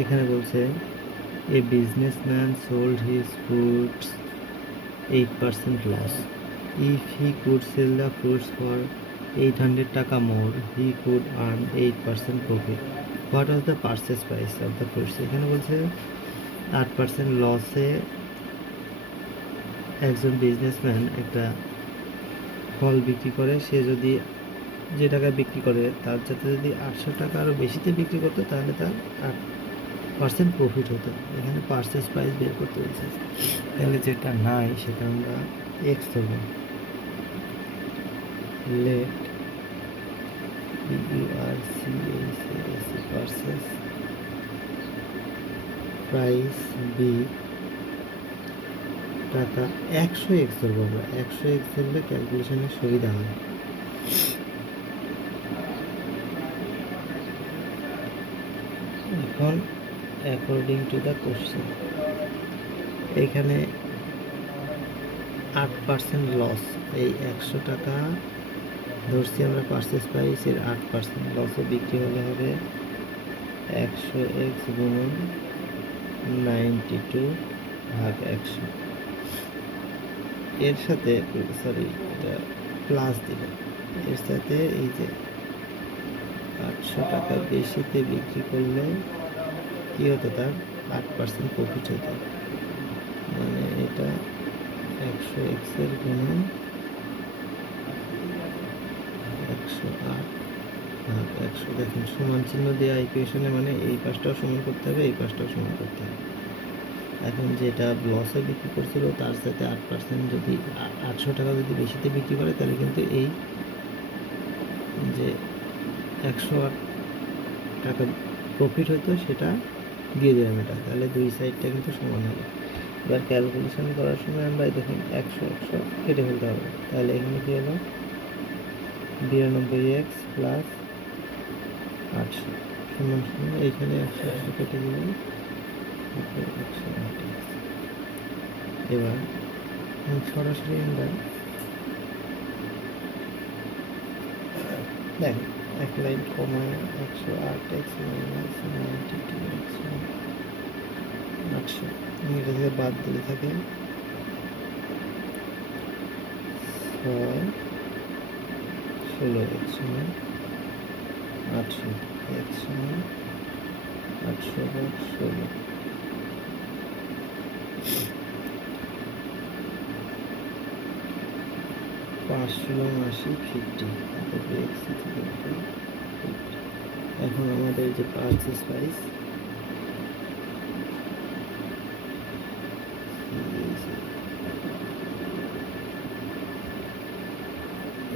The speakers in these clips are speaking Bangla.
এখানে বলছে a businessman sold his fruits 8% loss. If he could sell the fruits for 800 টাকা more he could earn 8% profit. What was the purchase price of the fruits? এখানে বলছে 8% লসে একজন বিজনেসম্যান একটা ফল বিক্রি করে। সে যদি যে টাকায় বিক্রি করে তার সাথে যদি 800 টাকা আরও বেশিতে বিক্রি করতো তাহলে তার 8% প্রফিট হতো। এখানে পারচেস প্রাইস বের করতে হয়েছে। তাহলে যেটা নাই সেটা আমরা এক্স ধরবো। Let PURCASE purchase price be টাকা 100x ধরবো আমরা। 100x ধরলে ক্যালকুলেশনের সুবিধা হয়। এখন অ্যাকর্ডিং টু দ্য কোশ্চেন এখানে 8% লস, এই 100 টাকা ধরছি আমরা পারচেস প্রাইস, এর 8% লসে বিক্রি হলে হবে 100x গুণন 92 ভাগ 100। এর সাথে সরি এটা প্লাস দিলে এর সাথে এই যে 800 টাকা বেশিতে বিক্রি করলে কী হতো, তার 8% প্রফিট হতো। মানে এটা 100x এর গুণন 108 ভাগ 100। দেখুন সমান চিহ্ন দেওয়া ইকুয়েশনে মানে এই পাশটাও সমান করতে হবে, এই পাশটাও সমান করতে হবে। এখন যেটা লসে বিক্রি করছিল তার সাথে 8% যদি 800 টাকা যদি বেশিতে বিক্রি করে তাহলে কিন্তু এই যে 108 টাকা প্রফিট হতো সেটা দিয়ে দিলাম এটা, তাহলে দুই সাইডটা কিন্তু সমান হবে। এবার ক্যালকুলেশন করার সময় আমরা দেখুন 100 কেটে ফেলতে হবে। তাহলে এখানে কী হলো 92x প্লাস 800 সমান সমান এইখানে 100 কেটে দিলাম 108। এবার সরাসরি আমরা দেখেন এক লাইন কমায় 108x মাইনাস 92x 800 এটা থেকে বাদ দিলে থাকে 16x সমান 800, x সমান 800 ভাগ 16। ষোলো 80 50। এখন আমাদের যে পারচেস প্রাইস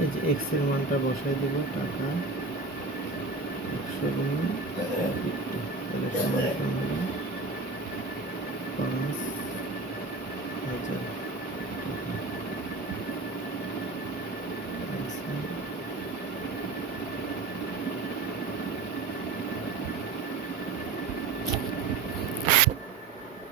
এই যে এক্স এর মানটা বসাই দেব টাকা 100 গুণ 50, তাহলে সমান হলো 5000।